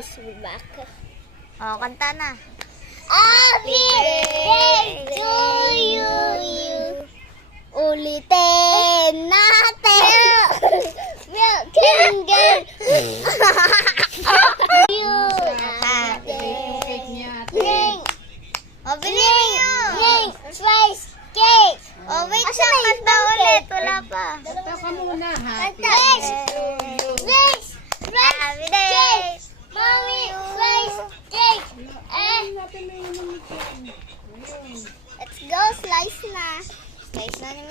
is back. Oh, kanta na. Happy birthday to you. Ulitin natin. Milk and girl. You. Happy birthday. Oh, bilhin niyo. Cake. Slice cake. Oh, wait lang. Kanta ulit. Wala pa. Kanta ka muna, ha? Slice. Slice. Happy day. Mommy, slice cake. Let's go. Slice na. Slice na ni